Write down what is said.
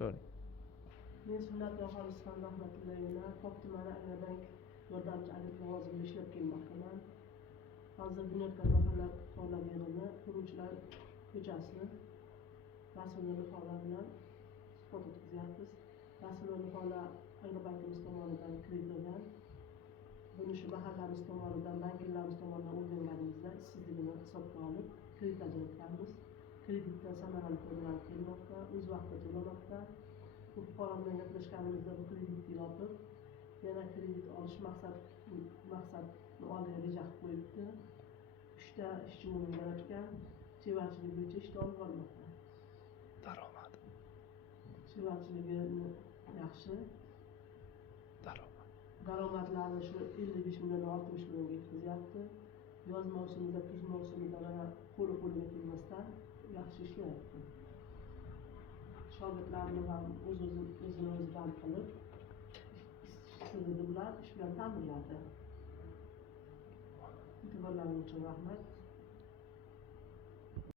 Buyuring. Men Sunnat Xolisxon Rahmatullayeva Pok tumani Agrobank yordamchi agent lavozimida ishlab kelmoqdaman. Hozir Bunyodkor mahalla fuqarolar yig'ini quruvchilar ko'chasi mas'ullar xola bilan suhbat o'tkazyapmiz. Mas'ullar xola Agrobankimiz tomonidan kredit olgan. Buni shu mahallamiz tomonidan, bankirlarimiz tomonidan o'rganganimizda ishsizligini hisobga olib kredit ajratganmiz. Kreditdan samarali foydalanib kelmoqda, o'z vaqtida to'lamoqda. Bu fuqaro bilan gaplashganimizda bu kreditni yopib, yana kredit olish maqsadni oldiga reja qilib qo'yibdi. 3 ta ishchi o'rni yaratgan, chevarchilik bo'yicha ishni olib bormoqda. Daromad. Chevarchiligi yaxshi. Daromadlarni shu 55 milliondan 60 millionga yetkazyapti. Yoz mavsumida, kuz mavsumida mana qo'liga kelmasdan yaxshi ishlayapti. Shogirdlarni ham o'zini o'zi band qilib, ishsizligi bilan ish bilan ta'minladi. E'tiborlaringiz uchun rahmat.